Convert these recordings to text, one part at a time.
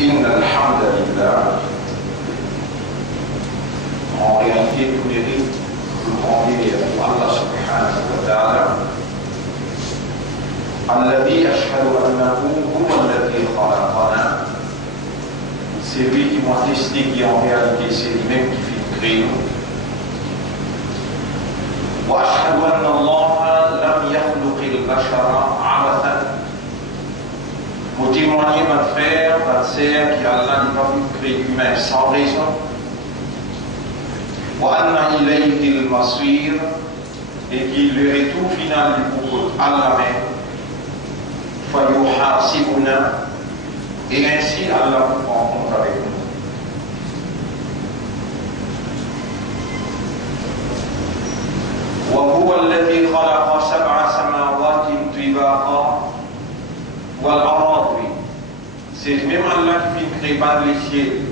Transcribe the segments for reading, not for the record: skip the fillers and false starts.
إن الحمد لله, en réalité tous les rites demandés à Allah subhanahu wa ta'ala, الذي أشهد أنه هو الذي خلقنا, c'est lui qui m'a testé, qui en réalité c'est lui-même qui fait créer nous. وأشهد أن الله لم يخلق البشر عبثا, pour témoigner votre frère, votre sœur, qui Allah n'a pas pu créer l'humain sans raison. وأن إليه المصير, et qu'il le retour final du propos Allah même. فيحاسبنا, et ainsi Allah nous prend compte avec nous. وهو الذي خلق سبع سماوات طباقا والأراضي, c'est même Allah qui crée par les cieux,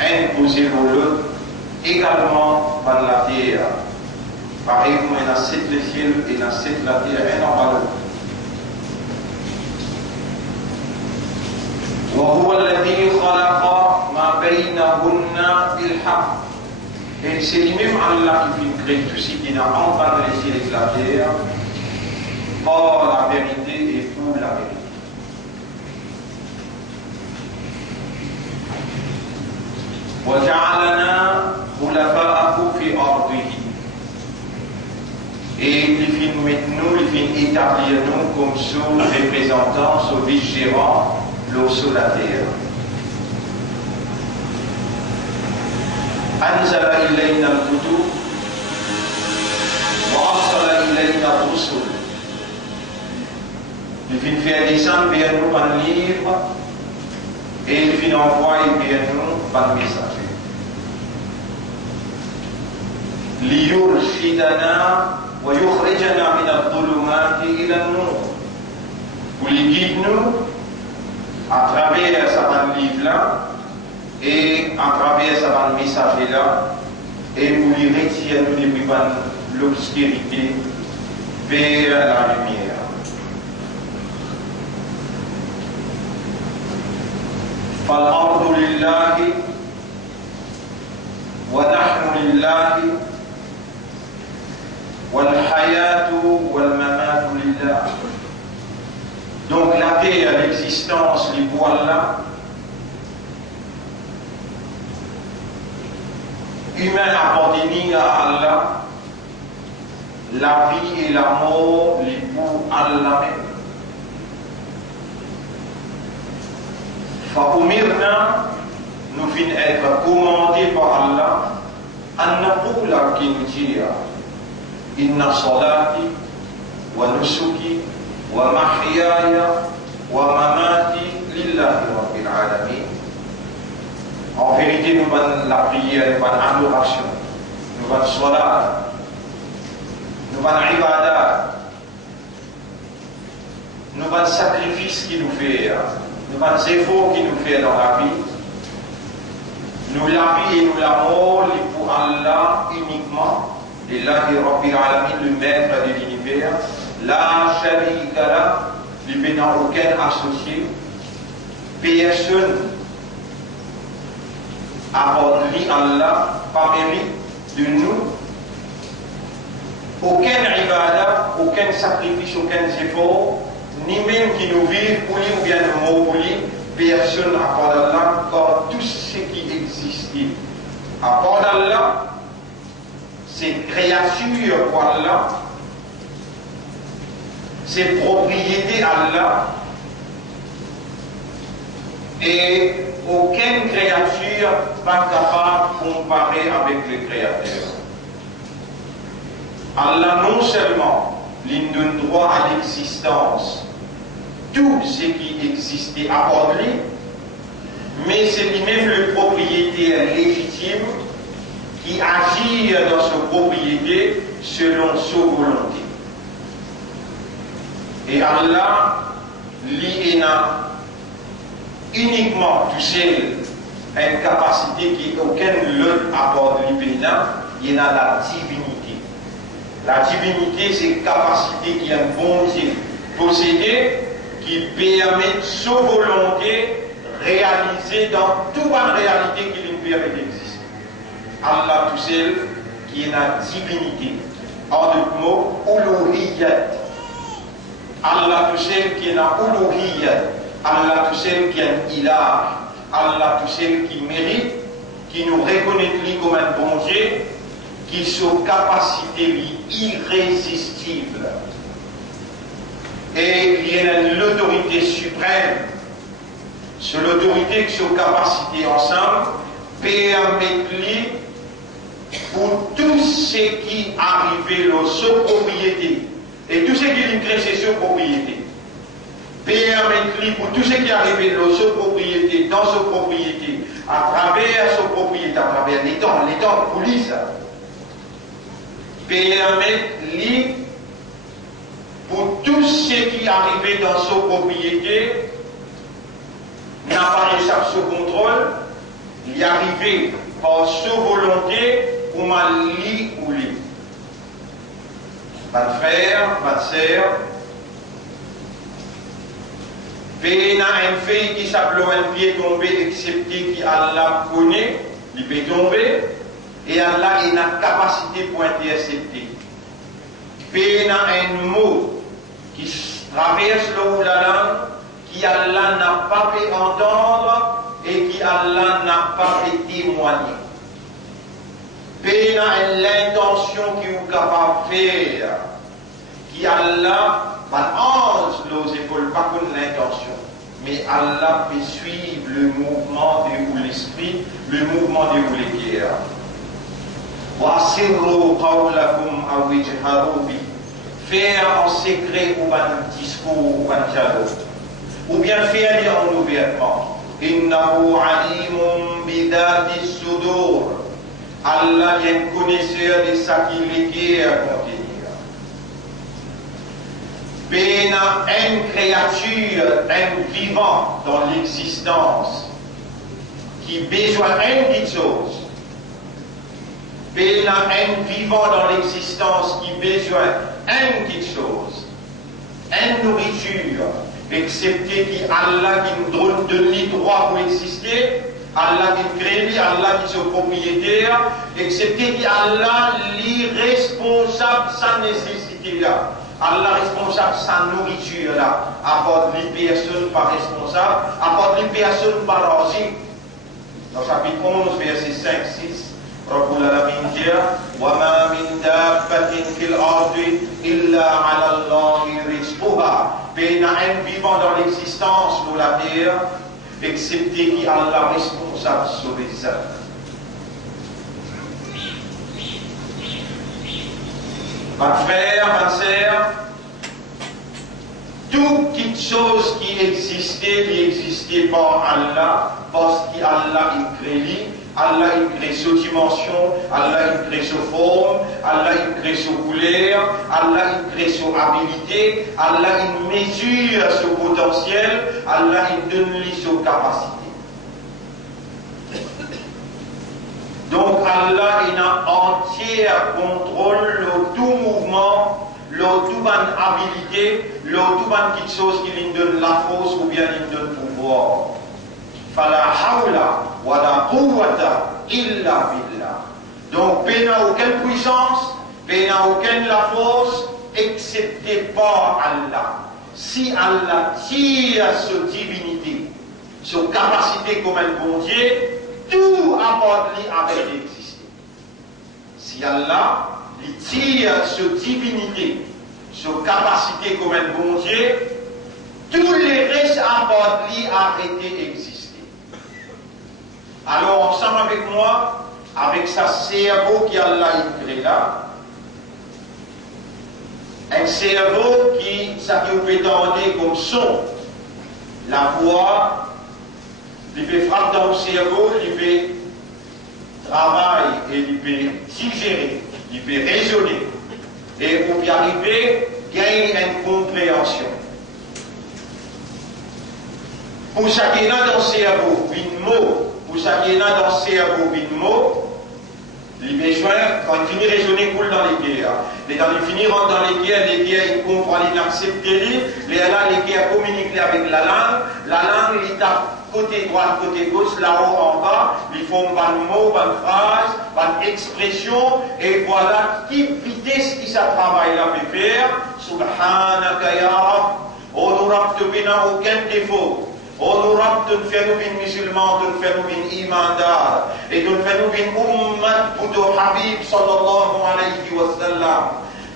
un posé l'autre, également par la terre. Pareil comme il y a 7 les cieux et il y a 7 la terre, un en bas l'autre. وهو الذي خلق ما بينهن بالحق, et c'est lui-même Allah qui fait créer tout ce qui n'a entre les cieux et la terre par la vérité et pour la vérité. وجعلنا خلفاءه في أرضه, et il fait nous mettre nous, il fait établir nous comme sous-représentants, sous-vice-gérants sur la terre. أنزل إلينا الكتب وأرسل إلينا الرسل, il fait faire descendre vers nous un livre et il fait envoyer vers nous un messager. ليرشدنا ويخرجنا من الظلمات إلى النور, pour les guider nous à travers ce livre-là et à travers ce message-là, et pour les retirer nous depuis l'obscurité vers la lumière. فالأرض لله ونحن لله والحياة والممات لله. Donc la terre, l'existence, les voilà, humain appartenant à Allah, la vie et la mort, les pour Allah même. فأمرنا, nous venons être commandés par Allah, أن نقول qui nous dit إن صلاتي ونسكي ومحياي ومماتي لله رب العالمين. En vérité, nous avons la prière, nous avons l'adoration, nous avons le salat, nous avons l'ibadah, nous avons le sacrifice qu'il nous fait, nous avons les efforts qu'il nous fait dans la vie. Nous la vie et nous la mort, pour Allah uniquement, Lillahi Rabbil Alamin, le maître de l'univers, la sharika la, il n'y a aucun associé, personne apporte Allah par mérite de nous, aucun ibadah, aucun sacrifice, aucun effort, ni même qui nous vivent pour lui ou bien nous mourons pour lui, personne apporte Allah, car tout ce qui existait apporte Allah, c'est créature pour Allah, c'est propriété Allah, et aucune créature pas capable de comparer avec le Créateur. Allah non seulement lui donne droit à l'existence, tout ce qui existait à lui, mais c'est lui-même le propriétaire légitime qui agit dans sa propriété selon sa volonté. Et Allah, lui, a uniquement tout seul une capacité qui aucune autre apporte lui, il y a la divinité. La divinité, c'est une capacité qui est un bon Dieu possédé, qui permet sa volonté réalisé dans toute la réalité qui lui permet d'exister. Allah tout seul qui est la divinité. En d'autres mots, uluhiyyat. Allah tout seul qui est la uluhiyyat. Allah tout seul qui est un ilah. Allah tout seul qui mérite, qui nous reconnaît comme un bon Dieu, qui sont capacité irrésistible. Et il y a l'autorité suprême. C'est l'autorité qui sont capacité ensemble permet pour tout ce qui arrive dans sa propriété et tout ce qui lui crée ses propriétés. Permet pour tout ce qui arrive dans sa propriété, à travers sa propriété, à travers les temps police, permet pour tout ce qui arrive dans sa propriété, n'a pas échappé sous contrôle, il est arrivé par sa volonté pour mal li ou li. Pas de frère, pas de sœur. Pays n'a un fait qui s'appelle un pied tombé, excepté qui Allah connaît, il peut tomber, et Allah a la capacité pour intercepter. Pays n'a un mot qui traverse l'eau de la langue, qui Allah n'a pas pu entendre et qui Allah n'a pas pu témoigner. Pays n'a l'intention qui est capable de faire, qui Allah balance nos épaules, pas comme l'intention, mais Allah peut suivre le mouvement de l'esprit, le mouvement de les guerres. Wasirru qawlakum aw ijharu bi, faire en secret ou un discours ou un dialogue, ou bien faire en ouvertement. Innahu alimun bidati sudur, Allah est un connaisseur de ce qui les guerres contenir. Béna une créature, un vivant dans l'existence qui besoin d'une petite chose. Béna un vivant dans l'existence qui besoin d'une petite chose, une nourriture, excepté qui Allah qui nous donne les droits pour exister, Allah qui crée, Allah qui est propriétaire, excepté qui Allah est responsable de sa nécessité là. Allah responsable de sa nourriture là, apporte les personnes par responsable, apporte les personnes par origine. Dans chapitre 11, verset 5, 6, Rabbul Alamin dit وَمَا مِن دَابَّةٍ فِي الْأَرْضِ إِلَّا عَلَى اللَّهِ رِزْقُهَا. Il y a un vivant dans l'existence de la terre, excepté qui Allah responsable sur les œuvres. Ma frère, ma sœur, toute petite chose qui existait par Allah, parce qu'Allah il crée, Allah il crée sa dimension, Allah il crée sa forme, Allah il crée sa couleur, Allah il crée sa habilité, Allah il mesure son potentiel, Allah il donne lui sa capacité. Donc Allah il a entier contrôle de tout mouvement, de toute habilité, de toute petite chose qui lui donne la force ou bien lui donne pouvoir. Fala hawla wa la quwwata illa billah. Donc il n'a aucune puissance, il n'a aucune la force, excepté par Allah. Si Allah tire sa divinité, sa capacité comme un bon Dieu, tout apporte avec l'exister. Si Allah lui tire sa divinité, sa capacité comme un bon Dieu, tous les restes apportent arrêter d'exister. Alors ensemble avec moi, avec sa cerveau qui Allah créé là, un cerveau qui, ça qui vous peut entendre comme son, la voix, il peut frapper dans le cerveau, il peut travailler et il peut digérer, il peut raisonner. Et pour y arriver, gagner une compréhension. Pour chacun dans le cerveau, une mot, pour chacun dans le cerveau, une mot, Les pécheurs, quand ils finissent raisonner, coulent dans les guerres. Mais quand ils finissent rentrent dans les guerres, ils comprennent, ils acceptent les guerres communiquent avec la langue, ils tapent côté droit, côté gauche, là-haut, en bas, ils font une mot, une phrase, une expression, et voilà quelle vitesse qui ça travaille là peut faire. Subhanaka ya Rab, oh nous Rab, tu n'as aucun défaut. Oh nous Rab, tu fais nous une musulman, tu fais nous une imandar, et tu fais nous une ummat pour ton Habib sallallahu alayhi wa sallam.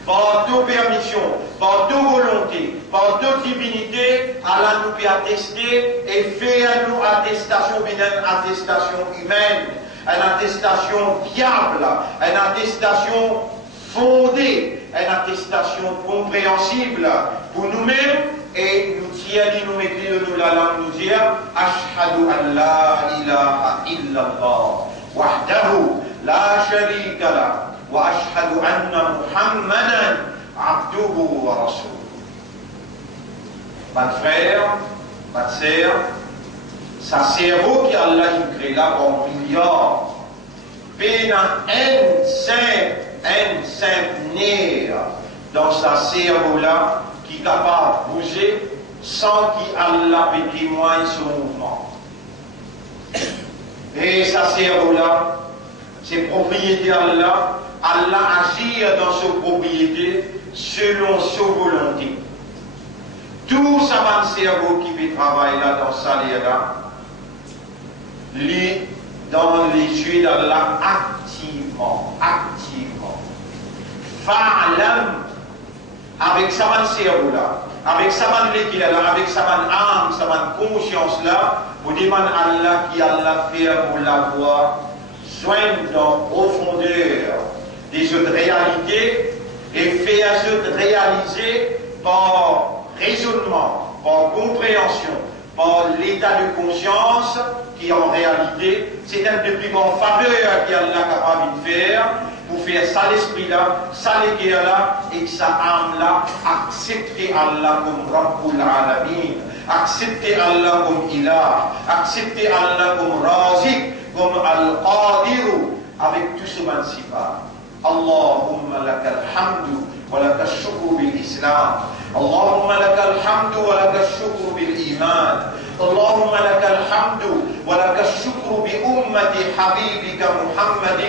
Par deux permissions, par deux volontés, par deux divinités, Allah nous peut attester et faire nous attestation, une attestation humaine, une attestation fiable, une attestation fondée, une attestation compréhensible pour nous-mêmes et nous dire, nous écrire nous la langue, nous dire Ashhadu an la ilaha illallah, wahdahu la sharika la. وأشهد أن محمدا عبده ورسوله. Pas de frère, pas de sœur, sa cerveau qui Allah il crée là pour milliard. Puis un simple nerf dans sa cerveau là qui est capable de bouger sans qu'Allah peut témoigner son mouvement. Et sa cerveau là, c'est propriété d'Allah. Allah agit dans ses propriétés selon sa volonté. Tout ça cerveau qui fait travailler là dans sa là, lit dans les yeux d'Allah activement. Fa'alam avec sa cerveau là, avec sa là, avec sa âme, sa conscience là, vous demandez Allah qui Allah fait pour la voir, joindre dans profondeur des autres réalités et faire se réaliser par raisonnement, par compréhension, par l'état de conscience qui en réalité c'est un des plus grands faveurs qu'Allah est capable de faire pour faire ça l'esprit là, ça les guerres là et sa âme là accepter Allah comme Rabbul Alamin, accepter Allah comme Ilah, accepter Allah comme Razik, comme Al-Qadiru avec tout ce mancipa. اللهم لك الحمد ولك الشكر بالإسلام اللهم لك الحمد ولك الشكر بالإيمان اللهم لك الحمد ولك الشكر بأمة حبيبك محمد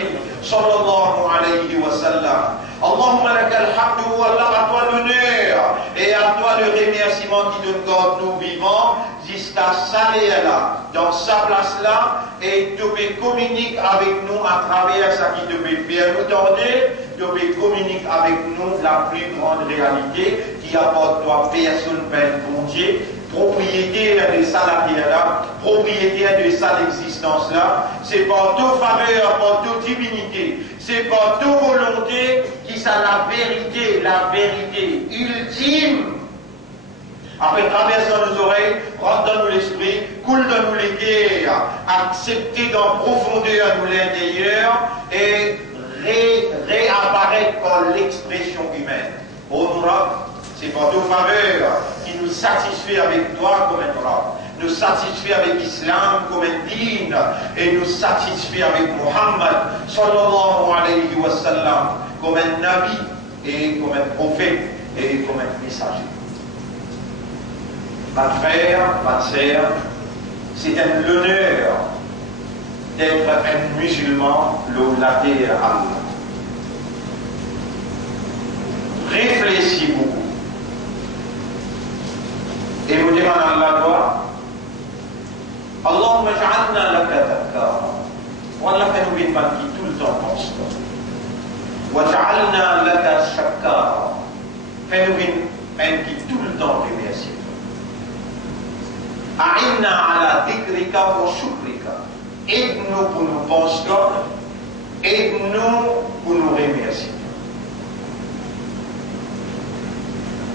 صلى الله عليه وسلم اللهم لك الحمد والله à toi l'honneur et à toi le remerciement qui donne garde nous vivants jusqu'à s'aller là, dans sa place là, et tu peux communiquer avec nous à travers ça qui te peut faire nous tenter, tu peux communiquer avec nous la plus grande réalité qui apporte toi personne peine bon Dieu, propriétaire de ça la terre là, propriétaire de ça l'existence là, c'est par toute faveur, par toute divinité, c'est par toute volonté qui ça la vérité ultime. Après, traverse dans nos oreilles, rentre dans nous l'esprit, coule dans nous les guerres, accepter dans profondeur nous l'intérieur et réapparaître par l'expression humaine. Oh Noura, c'est par ton faveur qui nous satisfait avec toi comme un Noura, nous satisfait avec l'islam comme un dîne et nous satisfait avec Muhammad sallallahu alayhi wa sallam comme un nabi et comme un prophète et comme un messager. Ma frère, ma sœur, c'est un honneur d'être un musulman l'olaté à Allah. Réfléchissez beaucoup. Et vous demandez à Allah quoi? Allahumma ja'alna laka dhakkara. Wallah fait nous une qui tout le temps pense toi. Wa ja'alna laka shakkara. Fait nous une qui tout le temps remercie. A'inna ala dhikrika wa shukrika. Aide-nous pour nous penser, aide-nous pour nous remercier.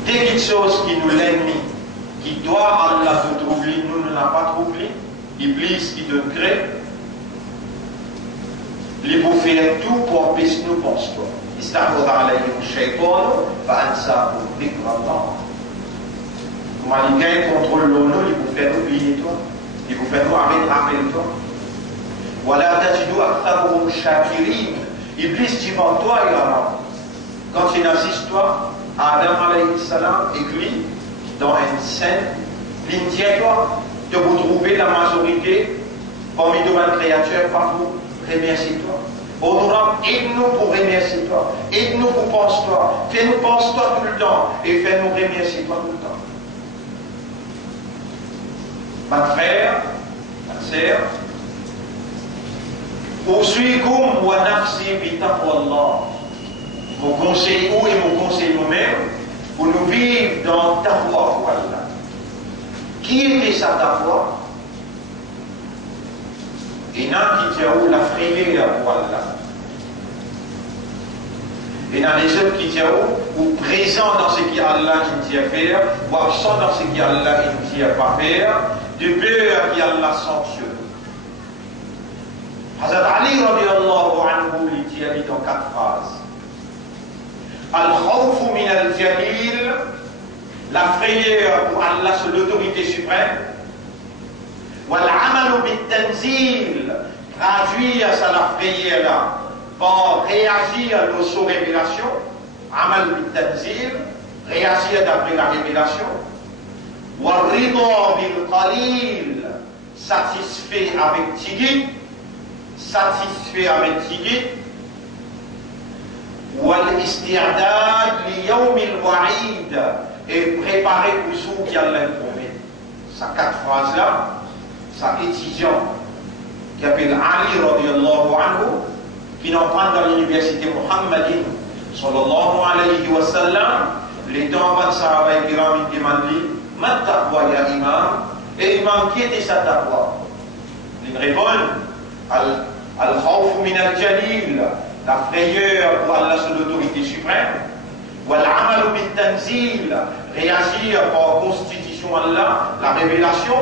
Dès quelque chose qui nous l'ennemi, qui doit Allah te troubler, nous ne l'a pas troublé, Iblis qui te crée, il faut faire tout pour empêcher nous penser. Istahwada alayhim shaytan fa'ansahum dhikrallah. Comment quelqu'un contrôle l'eau, il vous fait oublier toi, il vous fait nous arrêter de rappeler toi. Voilà, tajidu aktharuhum shakirin, Iblis dit par toi, quand tu assistes toi, Adam alayhi salam écrit dans une scène, l'Indien toi, de vous trouver la majorité parmi de bonnes créatures par vous, remercie-toi. Honorable, aide-nous pour remercier toi, aide-nous pour penser toi, fais-nous penser toi tout le temps et fais-nous remercier toi tout le temps. Ma frère, ma sœur, Usikum wa nafsi bi taqwallah. Mon conseil ou et mon conseil nous-mêmes pour nous vivre dans taqwa pour Allah. Qui était sa taqwa? Il y en a qui disent la frayeur pour Allah. Il y en a les autres qui disent ou présent dans ce qu'Allah dit à faire, ou absent dans ce qu'Allah dit à pas faire, de peur qu'Allah sanctionne. Hazrat Ali radiallahu anhu lui dit dans 4 phrases. Al-khawfu min al-jalil, la frayeur pour Allah sur l'autorité suprême. Wal-amalu bit-tanzil, traduire ça la frayeur là, par réagir à nos révélations. Amal bit-tanzil, réagir d'après la révélation. Wal-rida bil-qalil, satisfait avec tigit. Satisfait avec tigit. Wal-isti'dad li yawmil wa'id, et préparer pour ce qu'Allah promet. Ces 4 phrases-là, cet étudiant qui s'appelle Ali radiallahu anhu, qui n'entrant dans l'université Muhammadine sallallahu alayhi wa sallam, les temps avant Sahaba et Kiram, ils demandent ma taqwa ya imam, et imam qui était sa taqwa? Il répond al-khawf min al-jalil, la frayeur pour Allah sur l'autorité suprême, wal-amalu bit-tanzil, réagir par constitution Allah, la révélation,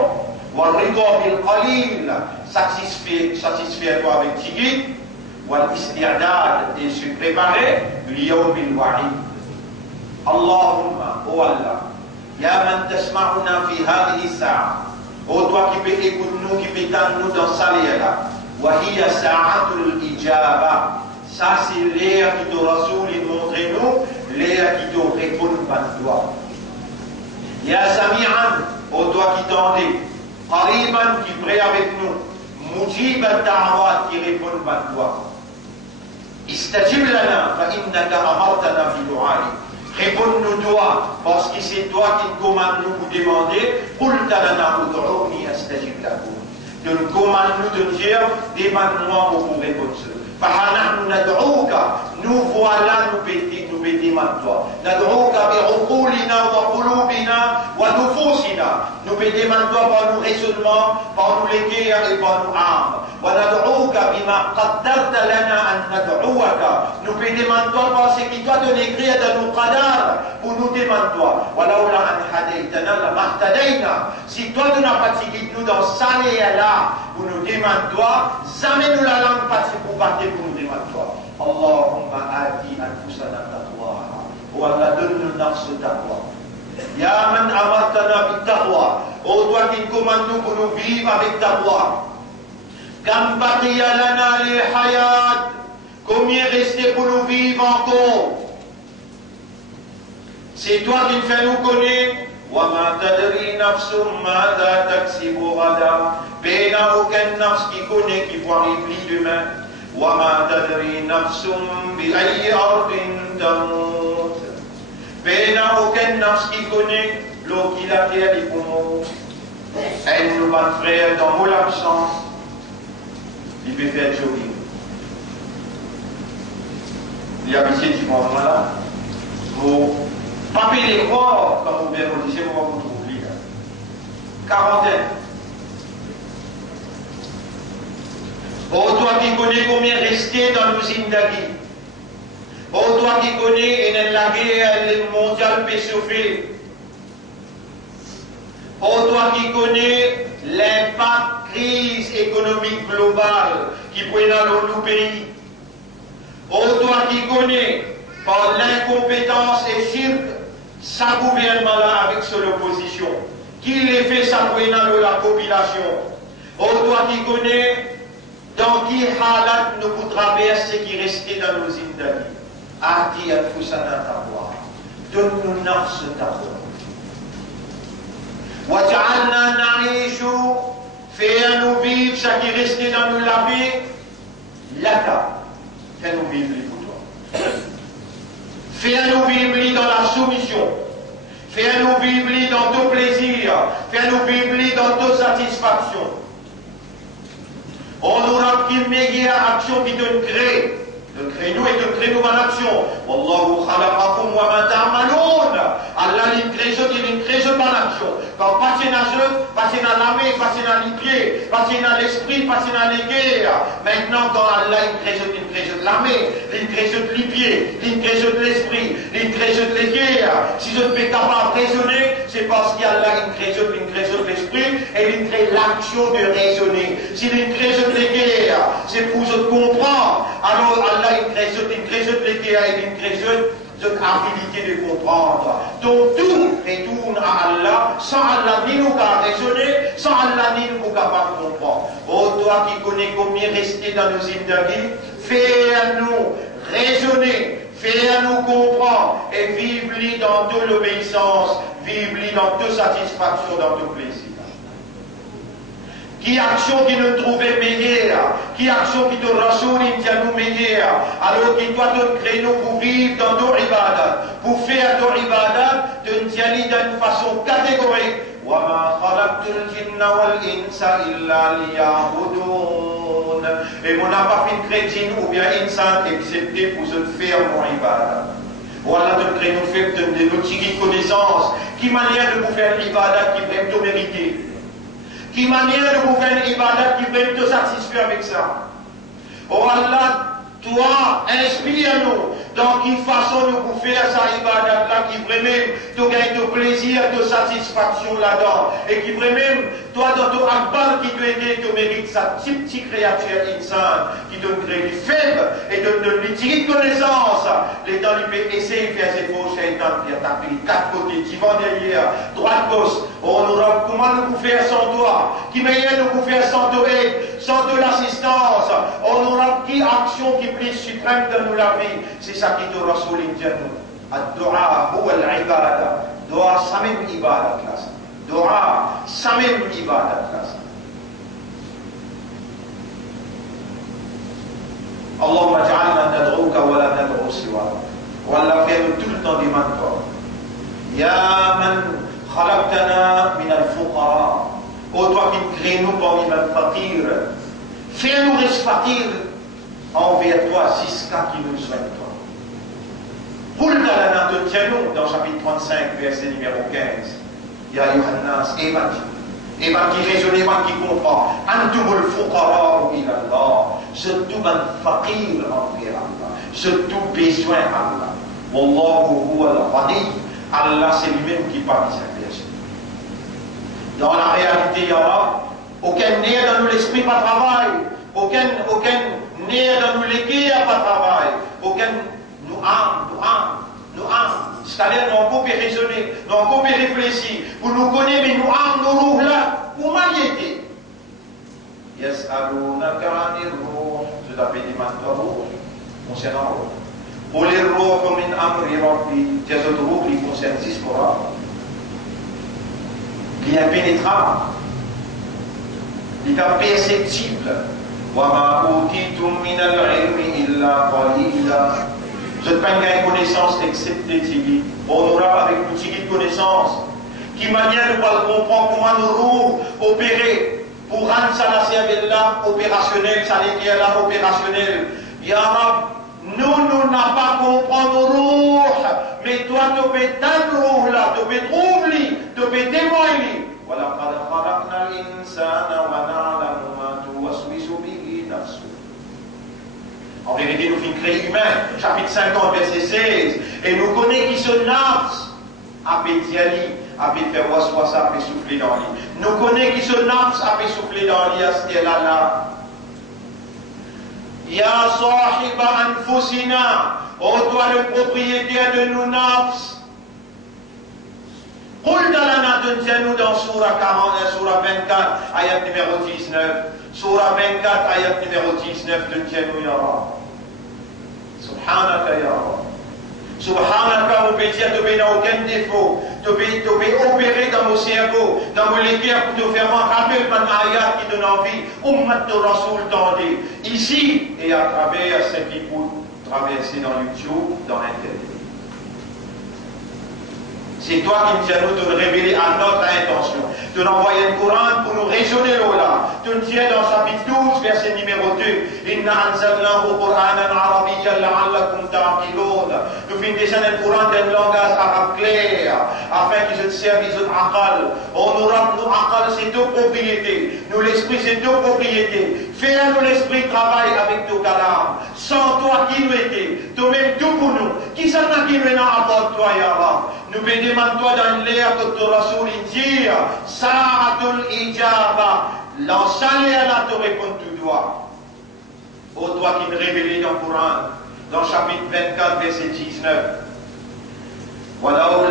wal-rida bil-qalil, satisfait toi avec tigit, wal-isti'dad, et se préparer, li-yawmil wa'id. Allahumma, oh Allah, ya man tasma'una fi hadhihi sa'a, oh toi qui peux écouter nous, qui peux t'entendre nous dans sa liya, wa hiya sa'atul ijaba. Ça, c'est l'air qui te rasoule et montre-nous, l'air qui te répond par toi. Ya Sami'an, ô toi qui t'entendais, Qariban qui prie avec nous, Mujib al-Da'awat qui répond par toi. Istajib lana, fa innaka amartana fi du'ali. Réponds-nous toi, parce que c'est toi qui nous commande nous pour demander, Qulta lana ud'uni astajib lakum. De nous commande nous de dire, demande-moi pour vous répondre. فَحَنَحْنُ نَدْعُوكَ, nous voilà, nous bédimons toi. نَدْعُوكَ بِعُقُولِنَا وَقُلُوبِنَا وَنُفُوسِنَا. Nous bédimons toi par nos raisonnements, par nos cœurs et par nos âmes. وَنَدْعُوكَ بِمَا قَدَّرْتَ لَنَا أَن نَدْعُوكَ. Nous bédimons toi par ce qui toi donné écrit dans nos qadar, pour nous demander toi. وَلَوْلَا أَنْ هَدَيْتَنَا لَمَا اهْتَدَيْنَا. Si toi tu n'as pas tigé nous dans ça et là, pour nous demander toi, jamais nous la langue pas pour partir pour nous demander toi. Allahumma ati anfusana taqwaha. Oh Allah, donne-nous nafs taqwa. Ya man amartana bit taqwa. Oh toi qui commandes nous pour nous vivre avec taqwa. Kam baqiya lana li hayat. Combien restait pour nous vivre encore? C'est toi qui nous fais nous connaître. وَمَا تَدْرِي نَفْسٌ مَاذَا تَكْسِبُ غَدًا. Mais il n'y a aucune nafs qui connaît qui va arriver demain. وَمَا تَدْرِي نَفْسٌ بِأَيِّ أَرْضٍ تَمُوتُ. Mais il n'y a aucune nafs qui connaît l'eau qui la terre des poumons. Elle nous bat frère dans mon absence. Il peut faire jogging. Il y a ici du moment là. Pas payer les croix, comme vous bien le disiez, moi vous trouvez. Quarantaine. Oh, toi qui connais combien rester dans l'usine d'Agui. Oh, toi qui connais la guerre mondiale peut chauffer. Oh, toi qui connais l'impact crise économique globale qui pourrait dans nos pays. Oh, toi qui connais par l'incompétence et cirque, sa gouvernement là avec son opposition, qui les fait s'appuyer dans la population. Oh, toi qui connais dans qui halat nous vous traverse ce qui restait dans nos zindagi. Ati anfusana taqwa. Donne-nous nafs taqwa. Waj'alna na'ishu. Fais-nous vivre ce qui restait dans nos labés. Laka. Fais-nous vivre pour toi. Fais-nous vivre dans la soumission. Fais-nous vivre dans ton plaisir. Fais-nous vivre dans ton satisfaction. On aura qui meilleure action qui te crée. Te crée nous et te crée nous en action. Wallahu khalaqakum wa ma ta'malun. Allah il crée en action. Quand passer dans eux, passer dans la main, passer dans les pieds, passer dans l'esprit, passer dans les guerres. Maintenant quand Allah il crée de la main, il crée de les pieds, il crée de l'esprit, il crée de les guerres. Si je ne suis capable de raisonner, c'est parce qu'Allah il crée de l'esprit et il crée l'action de raisonner. S'il crée de les guerres, c'est pour je comprendre. Alors Allah il crée de les guerres et il crée de l'habilité de comprendre. Donc tout retourne à Allah, sans Allah ni nous qu'à raisonner, sans Allah ni nous capable de comprendre. Oh toi qui connais combien rester dans nos zindagi, fais-nous raisonner, fais-nous comprendre et vive-li dans toute l'obéissance, vive-li dans toute satisfaction, dans tout plaisir. Qui action qui nous trouvait meilleure, qui action qui te rassure, nous meilleure, alors qu'il doit te créer nous pour vivre dans nos ibadat, pour faire nos ibadat, de nous dire d'une façon catégorique. وَمَا خَلَقْتُ الْجِنَّ وَالْإِنسَ إِلَّا لِيَعْبُدُونَ. Et on n'a pas fait créer djinn ou bien insan excepté pour se faire mon ibadat. Voilà de créer nous faire de nos petites connaissances, qui manière de vous faire l'ibadat qui va te mériter. Qui manière de vous faire une ibadat qui va te satisfaire avec ça. Oh Allah, toi, inspire-nous dans quelle façon nous pouvons faire ça ibadat là qui vraiment te gagne de plaisir, de satisfaction là-dedans. Et qui vraiment, toi dans ton akbar qui te aide, te mérite sa petite créature insane qui te crée faible et de lui tirer connaissance. Les temps, il peut essayer de faire ses faux shaitan, il y a tapé quatre côtés, divan derrière, droite gauche. On aura comment nous pouvons faire sans toi? Qui meilleur nous pouvons faire sans toi aide, sans de l'assistance? On aura qui action qui plus suprême dans nous la vie? C'est ça qui te rasoul injanu. Ad-du'a huwa al-ibada. Dua samim ibadat là. Dua samim ibadat là. Allahumma ja'alna nad'uka wa la nad'u siwak. Wallah fait tout le temps des mentors. Ya man khalaqtana min al-fuqara. Ô toi qui crée nous parmi les faqirs. Fais-nous rester faqirs envers toi, jusqu'à qui nous souhaite toi. Pour le Dalana de Tianou, dans chapitre 35, verset numéro 15, il y a Yohannas, Evan qui raisonne, Evan qui comprend. Antumul fuqara ilallah. Je tout ban faqir envers Allah. Je tout besoin Allah. Wallahu huwa al-ghani. Allah c'est lui-même qui parle de sa création. Dans la réalité, il y aura aucun nerf dans nous l'esprit pas travail. Aucun nerf dans nous l'équerre pas travail. Aucun nous âmes. C'est-à-dire nous avons pas raisonner, nous avons pas réfléchir. Pour nous connaître, mais nous âmes, nous roues là. Pour m'aller. Yas'alunaka 'anir ruh. Je t'appelle des mentors concernant ruh. Pour les ruh comme une amri rabbi, des autres ruh qui concernent Zispora. Il est impénétrable. Il est imperceptible. وَمَا أُوتِيتُم مِّنَ الْعِلْمِ إِلَّا قَلِيلًا. Je ne pas une connaissance excepté Tigui. On aura avec une petite connaissance. Qui manière de comprendre comment nous opérer pour rendre ça la cervelle-là opérationnelle, ça l'équipe là opérationnelle. Ya Rab, nous n'a pas comprendre nos roues, mais toi tu peux t'en là, tu peux trouver, tu peux témoigner. وَلَقَدْ خَلَقْنَا الْإِنسَانَ وَنَعْلَمُ مَا تُوَسْوِسُ بِهِ نَفْسُهُ. En vérité, nous finissons créer humain, chapitre 50, verset 16, et nous connaissons qui se nafs, à Pédiali, à faire waswasa, à souffler dans lui. Nous connaissons qui se nafs, à souffler dans lui, à ce qu'elle a là. Ya sahiba anfusina, ô toi le propriétaire de nos nafs. Qul dalana tuntianu dans Surah 40, Surah 24, ayat numéro 19. Surah 24, ayat numéro 19 de Dieu, ya Rab. Subhanaka ya Rab. Subhanaka, mon petit, tu n'as aucun défaut. Tu peux opérer dans mon cerveau, dans mon cœur pour te faire rappeler mon ayat qui donne envie. Ummat de Rasoul tendez. Ici et à travers ce qui peut traverser dans YouTube, dans Internet. C'est toi qui nous de nous révéler à notre intention, de nous envoyer le Coran pour nous raisonner là. Tu nous tiens dans chapitre 12, verset numéro 2. Inna anzalnahu Qur'anan arabiyyan la'allakum ta'qilun. Nous finissons déjà le Coran d'un langage arabe clair, afin qu'ils se servent de aqal. On nous rappelle aqal, c'est deux propriétés. Nous, l'esprit, c'est deux propriétés. Fais-nous l'esprit travail avec ton kalam. Sans toi, qui nous était, toi-même tout pour nous. Qui s'en a qui nous est à toi, ya Rab. Nous demandons-toi dans l'air que ton Rasoul dit, Sa'atul Ijaba, l'enchaîner à la te répondre tout droit. Ô toi qui me révélais dans le Coran, dans le chapitre 24, verset 19. Walaula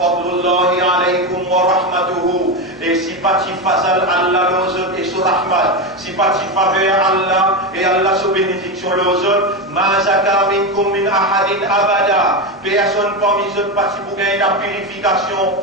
fadlullahi alaykum wa rahmatuhu. Et si parti fasal Allah l'autre et sur rahmat, si parti faveur Allah et Allah sous bénédiction l'autre, ma zakar minkum min ahadin abada. Personne parmi eux parti pour gagner la purification.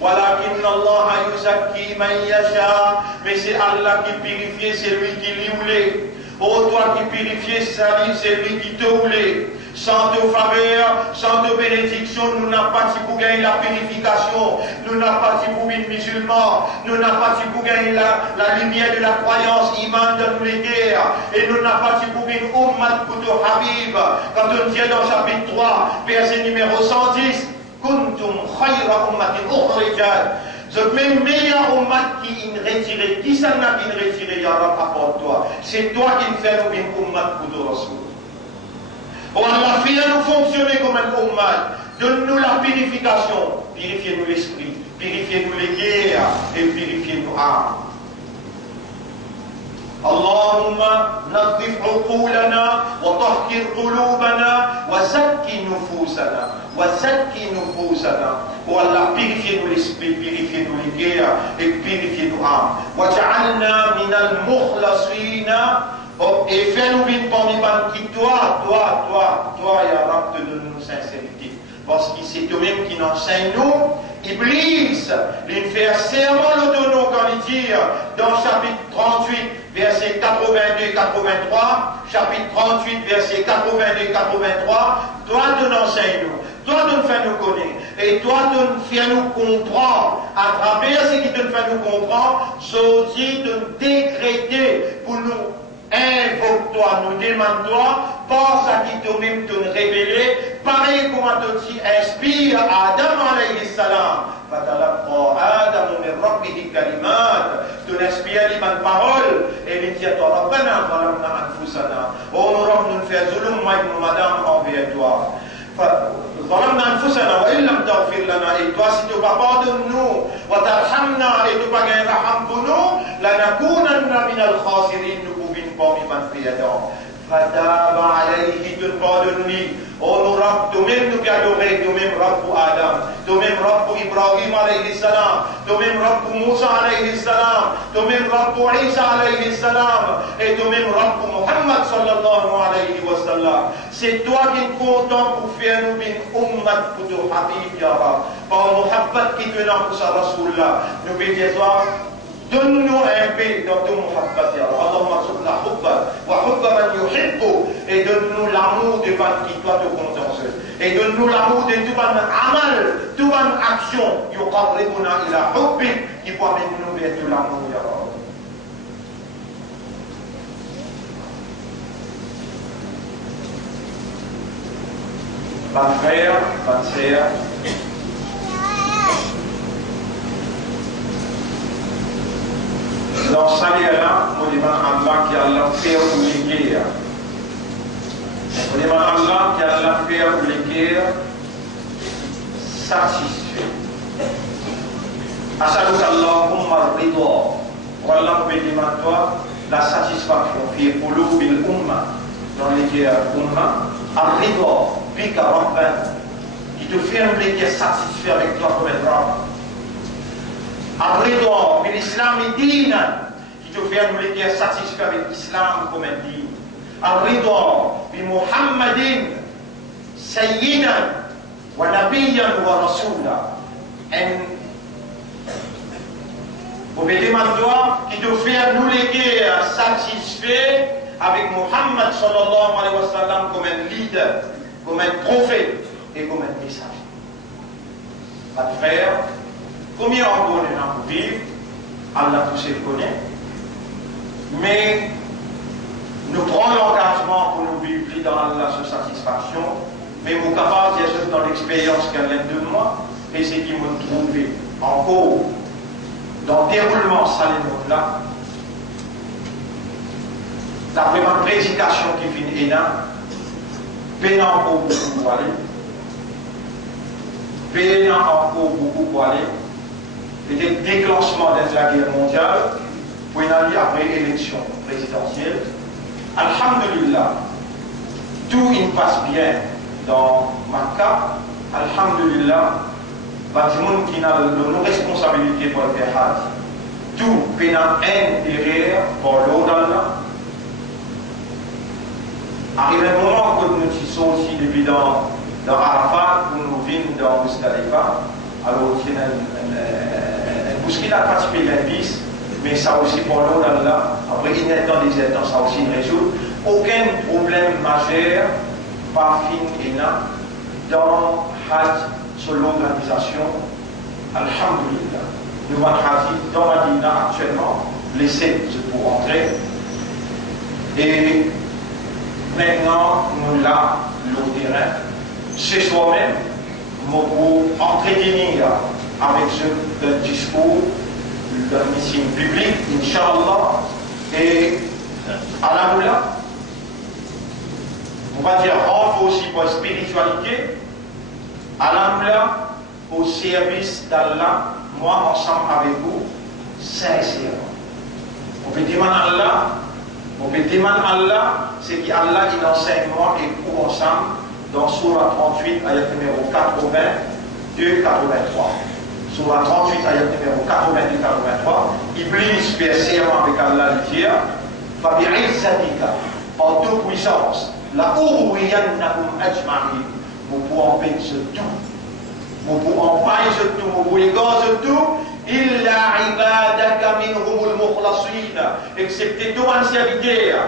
Walakin Allah yuzakki man yasha. Mais c'est Allah qui purifie, c'est lui qui l'y voulait. Ô toi qui purifies sa vie, c'est lui qui te voulait. Sans de faveur, sans de bénédiction, nous n'avons pas pour gagner la purification, nous n'avons pas pour être musulmans, nous n'avons pas pour gagner la lumière de la croyance, iman dans tous les guerres, et nous n'avons pas pour être ummat pour ton Habib. Quand on tient dans le chapitre 3, verset numéro 110, Kuntum khayra ummatin ukhrijat. The meilleur ummat qui est retiré, qui s'en a qui est retiré, ya Rab, apporte-toi. C'est toi qui me fais nous une ummat pour ton Rasoul. Oh Allah, fais-nous fonctionner comme un ummat. Donne-nous la purification. Purifiez-nous l'esprit, purifiez-nous les guerres et purifiez-nous l'âme. Allahumma nadhif uqulana wa tahkir qulubana wa zakki nufusana wa zakki nufusana. Oh Allah, purifiez-nous l'esprit, purifiez-nous les guerres et purifiez-nous l'âme. Wa ja'alna min al-mukhlasina. Et fais-nous vivre parmi qui toi, ya Rab, te donne nous sincérité. Parce que c'est toi-même qui n'enseigne nous. Iblis, il fait serment l'autonom quand il dit dans chapitre 38, verset 82-83, chapitre 38, verset 82-83, toi tu nous enseignes nous. Toi, tu nous fais nous connaître. Et toi, tu nous fais nous comprendre. À travers ce qui te fait nous comprendre, c'est aussi de nous décréter pour nous. Invoque-toi, nous demande-toi, pense à qui toi-même te révélé, pareil comme tu inspires Adam alayhi salam. Fatalaqqa Adam min rabbih kalimat. Tu inspires les bonnes paroles et il dit à toi, Rabbana zalamna anfusana. Oh, nous fait zulum, madame, envers toi. ظلمنا أنفسنا وإن لم تغفر لنا et toi si tu vas pardonner-nous وترحمنا et tu vas gagner raham pour nous لنكونن من الخاسرين nous pouvons parmi les perdants. فتاب عليه tu pardonnes-lui. Oh nous Rabb, toi-même nous adorer, toi-même Rabb pour Adam, toi-même Rabb pour Ibrahim alayhi salam, toi-même Rabb pour Moussa alayhi salam, toi-même Rabb pour Isa alayhi salam, et toi-même Rabb pour Muhammad sallallahu alayhi wa sallam. C'est toi qui es content pour faire nous une ummat pour ton Habib, ya Rab. Par Muhammad qui te donne pour sa Rasulullah. Nous bédis toi. Donne-nous un paix dans ton muhabbat, ya Allah. Allahumma subna hubba wa hubba man yuhibbu. Et donne-nous l'amour de man qui doit te contenter. Et donne-nous l'amour de tout man amal, tout man action. Yuqarribuna ila hubbik, qui peut amener nous vers tout l'amour, ya Allah. Pas frère, pas sœur. Dans ce là, on demande à Allah qui a la fait pour les guerres. On demande à Allah qui a la fait pour les guerres satisfait. Asaluka Allahumma ridwa. Wallah me demande toi la satisfaction qui est pour l'eau bil umma dans les guerres umma. Ar-ridwa bika rabban qui te fait un qui est satisfait avec toi comme un rab. Après donc, l'islam est digne, qui te fait nous les satisfaits avec l'islam comme un digne. Après donc, Muhammadin, Sayyidan, wa Nabiyyan wa Rasula. Vous pouvez demander qui te fait nous les satisfaits avec Muhammad sallallahu alayhi wa sallam comme un leader, comme un prophète et comme un messager. À frère, combien encore de gens vivent, Allah tous le connaît, mais nous prenons l'engagement pour nous vivre dans Allah sur satisfaction, mais nous sommes capables de dire dans l'expérience qu'elle a de moi, et c'est qui m'ont trouvé encore dans le déroulement ça les là. La première prédication qui finit énorme, peinant encore beaucoup pour aller, peinant encore beaucoup pour aller, c'était le déclenchement de la guerre mondiale, pour une année après l'élection présidentielle. Alhamdulillah, tout il passe bien dans Makkah. Alhamdulillah, bâtiment qui a nos responsabilités pour le faire. Tout peinant un derrière pour l'autre. Arrive un moment que nous sommes aussi depuis dans Arafat, où nous venons dans Muzdalifa. Alors, il y a une bousculade à participer l'indice, mais ça aussi pour l'eau là. Après, il y a dans des états, ça aussi résout. Aucun problème majeur, pas fin et là, dans Hajj, sur l'organisation. Alhamdulillah. Nous avons dans Madina actuellement, laissez pour rentrer. Et maintenant, nous là, le terrain, c'est soi-même, pour entretenir avec ce discours, le meeting public, Inch'Allah, et à la moula, on va dire renfort aussi pour la spiritualité, à la moula, au service d'Allah, moi ensemble avec vous, sincèrement. On peut demander à Allah. On peut demander à Allah, c'est qu'Allah il enseigne moi et pour ensemble dans Surah 38, ayat numéro 82, 83. Surah 38, ayat numéro 82, 83. Iblis fait serment avec Allah le dire, Fabi'izzatika, en toute puissance, la uruyannakum ajma'in, vous pouvez en payer tout. Vous pouvez en payer tout, vous pouvez gagner tout. Illa ibadaka minhumul mukhlasin, excepté tout un serviteur,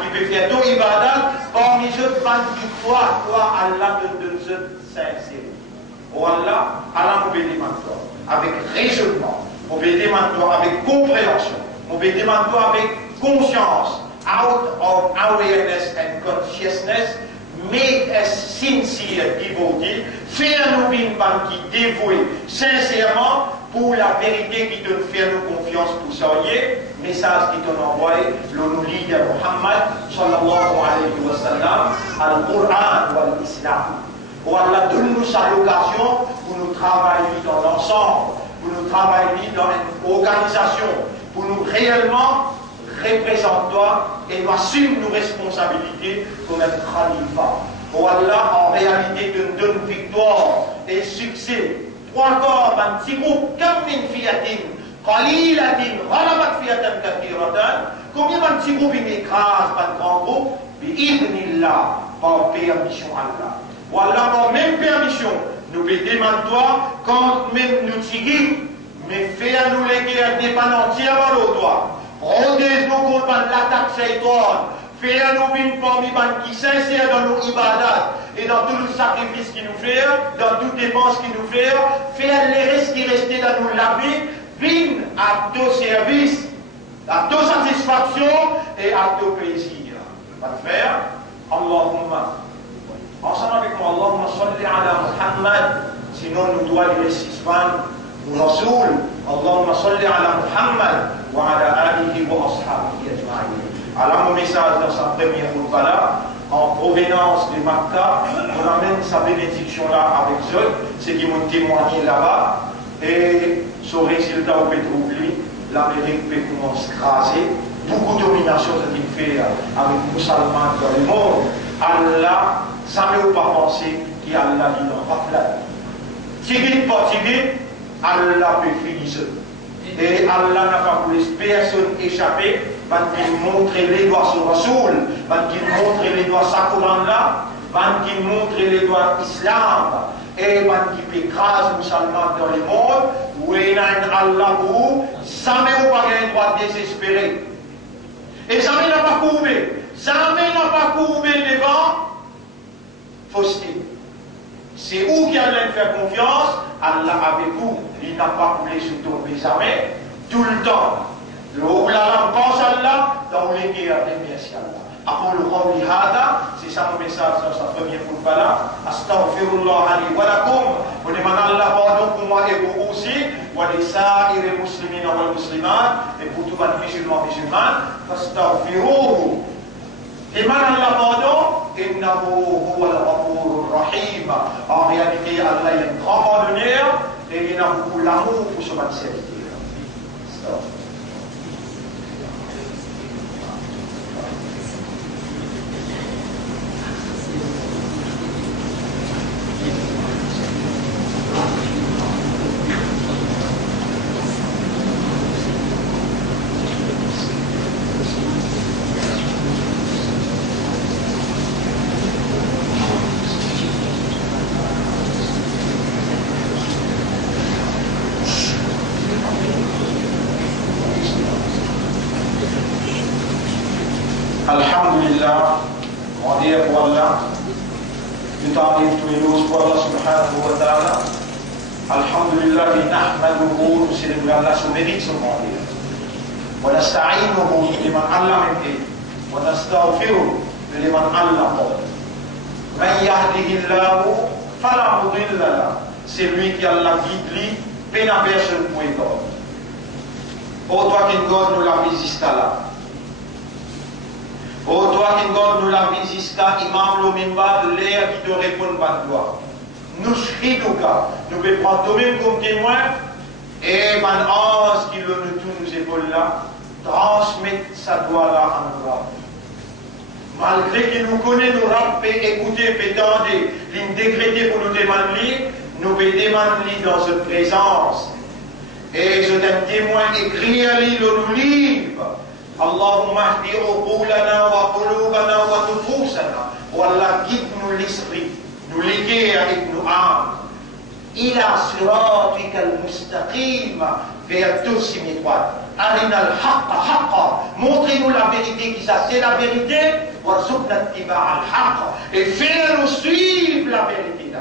qui peut faire tout ibadat, parmi eux, qui toi, Allah te donne ce sincère. Oh Allah, Allah nous bénit maintenant, avec raisonnement, nous bénit maintenant avec compréhension, nous bénit maintenant avec conscience, out of awareness and consciousness, make a sincere devotee, faire nous une bande qui dévouée sincèrement pour la vérité qui te fait nous confiance pour ça, message qui te envoie le leader Muhammad sallallahu alayhi wa sallam, al-Qur'an ou l'Islam. Ou Allah donne-nous sa l'occasion pour nous travailler dans l'ensemble, pour nous travailler dans une organisation, pour nous réellement représenter et nous assumer nos responsabilités comme un khalifa. Ou Allah en réalité nous donne victoire et succès. Trois corps, un petit groupe, comme une fiatin, qalilatin, ghalabat fiatan kathiratan, combien un petit groupe il écrase un grand groupe, bi'idhnillah, par permission Allah. Voilà, par même permission, nous pédons toi, quand même nous tigons, mais fais-nous les guerres dépendant entièrement de toi. Rendez-nous contre l'attaque shaitan. Fais-nous une parmi les qui sincère dans nos ibadats et dans tout le sacrifice qu'il nous fait, dans toute dépense qu'il nous fait. Fais-les restes qui restent dans nos lavis, viens à ton service, à ta satisfaction et à ton plaisir. Va le faire. Allahumma. Ensemble avec moi, Allahumma salli ala Muhammad. Sinon, nous doit les suspendre. Rasoul. Allahumma salli ala Muhammad wa ala alihi wa ashabihi ajma'in. Alors mon message dans sa première là, en provenance de Makkah, on amène sa bénédiction là avec eux, c'est qui m'ont témoigné là-bas, et ce résultat on peut trouver, l'Amérique peut commencer à craser, beaucoup de domination ce qu'il fait avec les musulmans dans le monde, Allah, ça ne veut pas penser qu'Allah dit dans la si vite pas si vite, Allah peut finir ça. Et Allah n'a pas voulu personne échapper. Qu'il montre les doigts sur Rasoul, qu'il montre les doigts sa Coran là, qu'il montre les doigts Islam, et qu'il écrase les musulmans dans le monde, où il y a un Allah pour jamais pas un droit désespéré. Et jamais n'a pas courbé, jamais n'a pas courbé devant fausseté. C'est où qu'il allait faire confiance, Allah avec vous, il n'a pas voulu se tomber jamais, tout le temps. لو لا pense Allah dans les guerres des merci Allah. أقول قولي هذا c'est ça mon message dans sa première khutbah là. Astaghfirullah li wa lakum. On demande Allah pardon pour moi et pour vous aussi. Wa li sa'ir muslimin wal muslimat et pour tous les musulmans musulmanes. Fastaghfiruhu. Demande Allah pardon. Innahu huwal ghafurur rahim. En réalité Allah est un grand pardonneur et il a beaucoup l'amour pour son serviteur. Alhamdulillah, on dit pour Allah, nous t'arrive tous les jours pour Allah subhanahu wa ta'ala. Alhamdulillah, nahmaduhu, nous célébrons Allah sur mérite son nom. Wa nasta'inuhu, liman Allah m'aide. Wa nastaghfiruhu, liman Allah m'aide. Man yahdihillahu, fala mudilla lahu. C'est lui qui Allah guide lui, peine à personne pour y donner. Oh, toi qui nous la visite là. Oh, toi qui nous la visite, imam le mimbar, l'air qui te répond pas de toi. Nous shriduka, nous pouvons prendre toi-même comme témoin, et man ange qui le nous tourne nos épaules là, transmettre sa doigt là en rap. Malgré qu'il nous connaît, nous rap, écouter, pétendre, l'une décréter pour nous demander, nous pouvons demander dans cette présence. Et je t'aime témoin, écrire le livre. اللهم اهد عقولنا وقلوبنا ونفوسنا والله guide-nous l'esprit, nous l'égayer avec nos âmes إلى صراطك المستقيم vers tout similitude. أرنا الحق حقا, montrez-nous la vérité qui ça c'est la vérité وارزقنا اتباع الحق et fais-nous suivre la vérité là.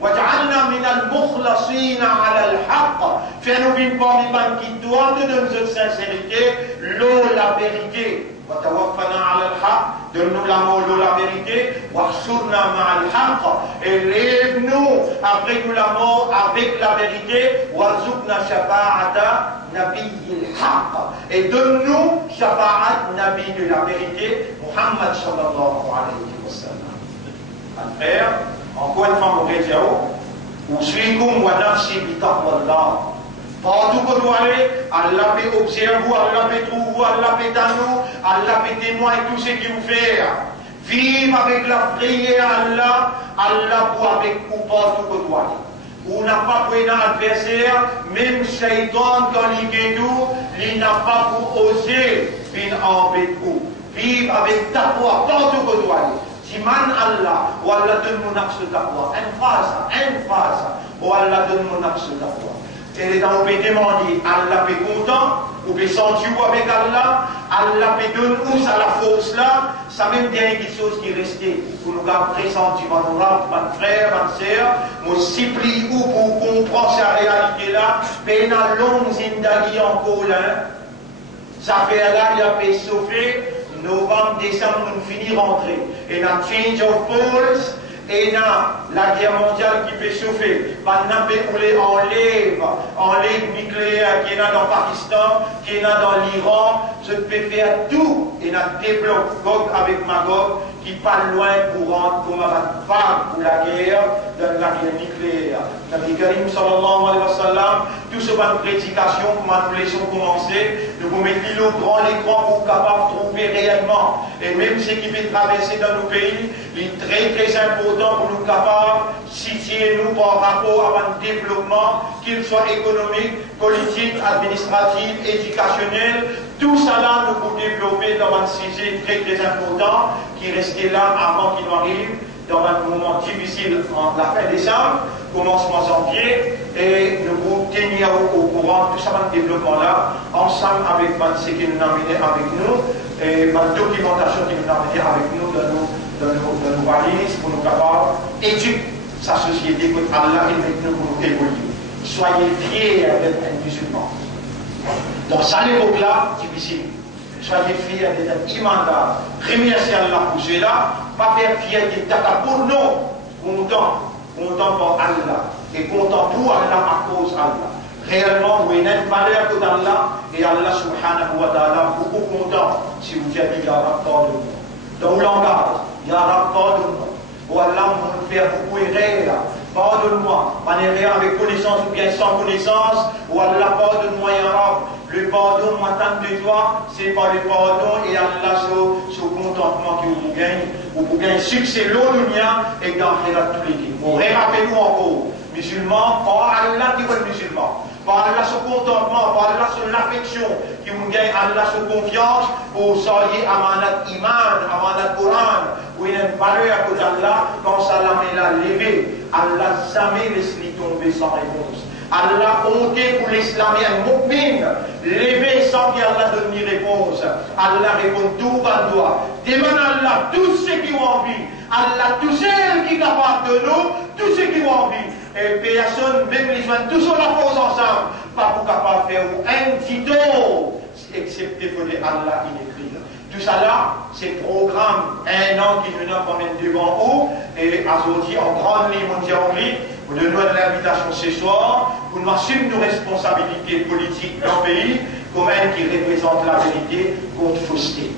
وَجْعَلْنَا مِنَ الْمُخْلَصِينَ عَلَى الْحَقِّ. Fais-nous vivre parmi les qui doivent de notre sincérité, l'eau, la vérité. وَتَوَفَّنَا عَلَى الْحَقِّ. Donne-nous l'amour, l'eau, la vérité. وَحْشُرْنَا مَعَ الْحَقِّ. Élève-nous après nous la mort avec la vérité. وَارْزُقْنَا شَفَاعَةَ نَبِيِّ الْحَقِّ. Et donne-nous شَفَاعَةَ Nabi de la vérité, Muhammad sallallahu alayhi wa sallam. Frère, encore une fois, mon chrétien, Usikum wa nafsi bi taqwallah. Partout que vous allez, Allah peut observer vous, Allah peut trouver vous, Allah peut dans nous, Allah peut témoigner tout ce qu'il vous fait. Vive avec la prière Allah, Allah pour avec vous partout que vous allez. Vous n'avez pas pris un adversaire, même Shaitan quand il est tout, il n'a pas pour oser venir embêter vous. Vive avec taqwa partout que vous allez. Siman Allah, ou Allah donne mon axe taqwa. Une phrase, ou Allah donne mon axe taqwa. Et les gens peuvent demander, Allah peut content, ou peut sentir avec Allah, Allah peut donner où ça la force là, ça même dernière chose qui est restée, pour nous présenter, mon frère, ma soeur, moi supplie ou pour comprendre cette réalité là, mais il y a longue zindagi encore là, ça fait là, il a fait sauver. Novembre, décembre, nous finissons rentrer. Et dans change of poles, et dans la guerre mondiale qui peut chauffer. Maintenant, où les enlève nucléaire qui est dans le Pakistan, qui est dans l'Iran, je peux faire tout. Et dans débloque Gog avec Magog, qui pas loin pour rentrer comme une femme pour la guerre, dans la guerre nucléaire. Nabi Karim sallallahu alayhi wa sallam, tout ce bonne prédication, comment nous laissons commencer, nous vous mettons le grand écran pour capable de trouver réellement, et même ce qui fait traverser dans nos pays, il est très très important pour nous capables de situer nous par rapport à un développement, qu'il soit économique, politique, administratif, éducationnel, tout ça là nous pouvons développer dans un sujet très très important qui restait là avant qu'il nous arrive dans un moment difficile en la fin décembre, commencement janvier, et nous vous tenir au courant de tout ça, ce développement-là, ensemble avec ce qui nous a amené avec nous, et la documentation qui nous a amené avec nous dans nos valises, pour nous capables d'éduquer sa société, que Allah est avec nous pour nous évoluer. Soyez fiers d'être un musulman. Dans cette époque-là, difficile. Soyez fiers d'être un imandable. Remerciez Allah pour cela. Pas faire fierté d'Allah pour nous. Content pour Allah. Et content pour Allah à cause d'Allah. Réellement, vous avez une valeur que d'Allah. Et Allah subhanahu wa ta'ala, beaucoup content si vous dites Ya Rab, pardonne-moi. Dans le langage, Ya Rab, pardonne-moi. Oh Allah, on peut faire beaucoup erreur. Pardonne-moi, en erreur avec connaissance ou bien sans connaissance. Oh Allah, pardonne-moi, Ya Rab. Le pardon, m'attend de toi, c'est pas le pardon et Allah, ce contentement que vous gagnez. Vous gagnez succès, l'onunia et garder là tous les jours. Vous rappelez-nous encore, musulmans, par Allah qui est musulman. Par Allah, ce contentement, par Allah, ce l'affection qui vous gagne, Allah, ce confiance, pour soyez amanat iman, amanat Coran, où il y a une valeur que d'Allah, quand ça l'a levé, Allah jamais laisse-lui tomber sans réponse. Allah compté pour l'islam et un mu'min, levé sans qu'Allah donne une réponse. Allah répond tout par doigt. Demande à Allah tous ceux qui ont envie. Allah tous ceux qui sont capables de nous, tous ceux qui ont envie. Et personne, même les gens, tous on la pose ensemble, pas pour capable de faire un petit tour, excepté pour Allah inécrit. Tout ça là, c'est programme, un an qui nous emmène devant vous, et aujourd'hui, en grande ligne mondiale, vous nous donnons l'invitation ce soir, pour nous assumer nos responsabilités politiques dans le pays, comme un qui représente la vérité contre fausseté.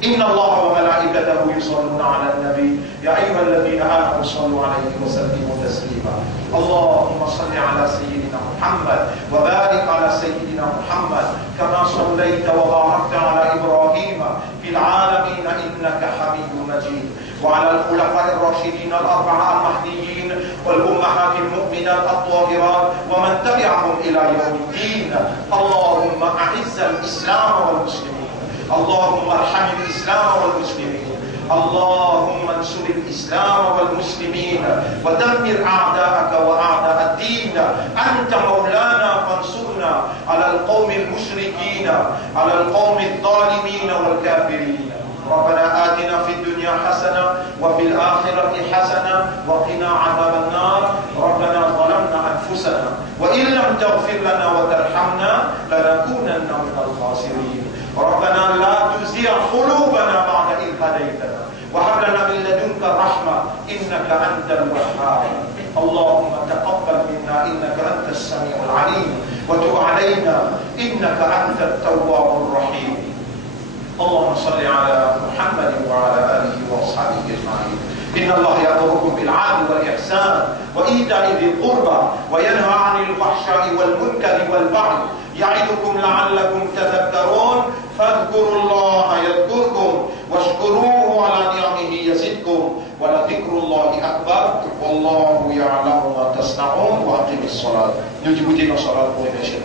إن الله وملائكته يصلون على النبي يا أيها الذين آمنوا صلوا عليه وسلموا تسليما اللهم صل على سيدنا محمد وبارك على سيدنا محمد كما صليت وباركت على إبراهيم في العالمين إنك حميد مجيد وعلى الخلفاء الراشدين الأربعة المهديين والأمهات المؤمنات الطاهرات ومن تبعهم إلى يوم الدين اللهم أعز الإسلام والمسلمين اللهم ارحم الإسلام والمسلمين اللهم انصر الإسلام والمسلمين ودمر أعداءك وأعداء الدين أنت مولانا فانصرنا على القوم المشركين على القوم الظالمين والكافرين ربنا آتنا في الدنيا حسنة وفي الآخرة حسنة وقنا عذاب النار ربنا ظلمنا أنفسنا وإن لم تغفر لنا وترحمنا لنكونن من الخاسرين ربنا لا تزغ قلوبنا بعد إذ هديتنا وهب لنا من لدنك الرحمة إنك أنت الوهاب اللهم تقبل منا إنك أنت السميع العليم وتب علينا إنك أنت التواب الرحيم اللهم صل على محمد وعلى آله وأصحابه أجمعين إن الله يأمركم بالعدل والإحسان وإيتاء ذي القربى وينهى عن الفحشاء والمنكر والبغي يعظكم لعلكم تذكرون فاذكروا الله يذكركم واشكروه على نعمه يزدكم ولذكر الله أكبر والله يعلم ما تصنعون وأقيموا الصلاة. Nous débutons la salat pour les péchés.